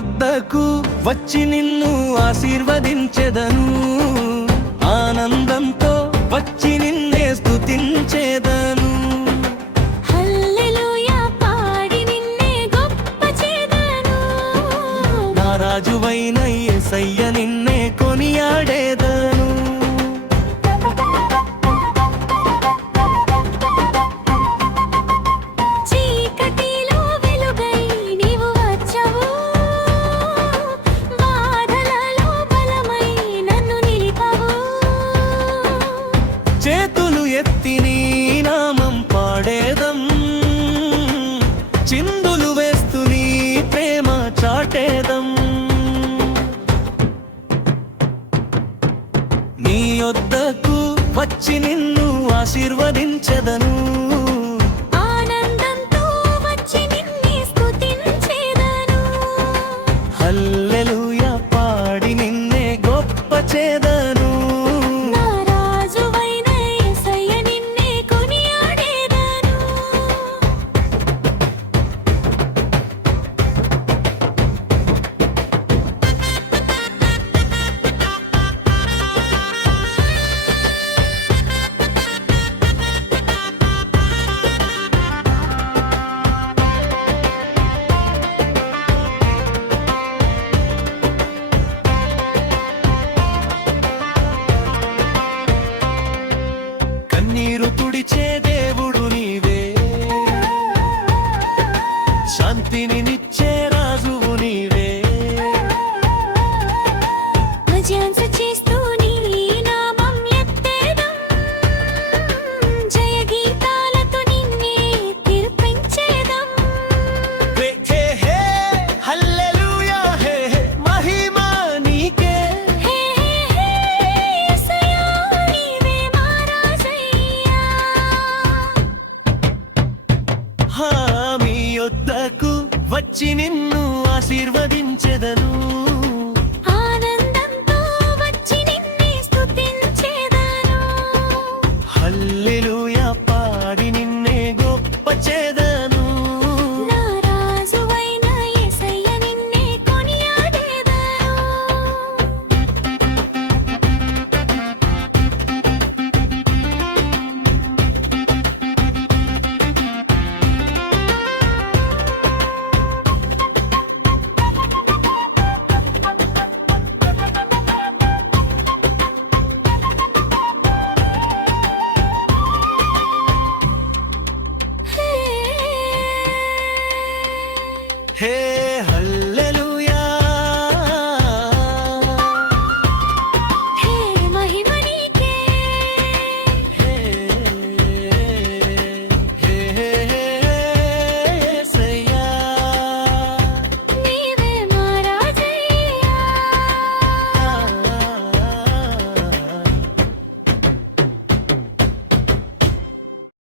యొద్దకు వచ్చి నిన్ను ఆశీర్వదించెదను ఆనందంతో వచ్చి నిన్నే స్తుతించెదను హల్లెలూయా పాడి నిన్నే గొప్ప చేదను నా రాజువైన యేసయ్య నిన్నే కొనియాడేదను చీకటిలో వెలుగై నీవు వచ్చావు బాధలలో బలమై నన్ను నిలిపావు చేతులు ఎత్తి నీ నామం పాడేదం చిందులు వేస్తూ నీ ప్రేమ చాటేదం నీ యొద్దకు వచ్చి నిన్ను ఆశీర్వదించెదను ఆనందంతో వచ్చి నిన్నే స్తుతించెదను హల్లెలూయా పాడి నిన్నే గొప్ప చేదను నా రాజువైన యేసయ్య నిన్నే కొనియాడేదను కన్నీరు తుడిచే దేవుడు నీవే శాంతిని నిచ్చే రాజువు నీవే భజన్స్ చేస్తూ నీ నామం ఎత్తేదం జయ గీతాలతో నిన్నే కీర్తించేదం హే హే హే హల్లెలూయా హే హే మహిమ నీకే హే హే హే యేసయ్యా నీవే మా రాజయ్యా మీ యొద్దకు వచ్చి నిన్ను ఆశీర్వదించెదను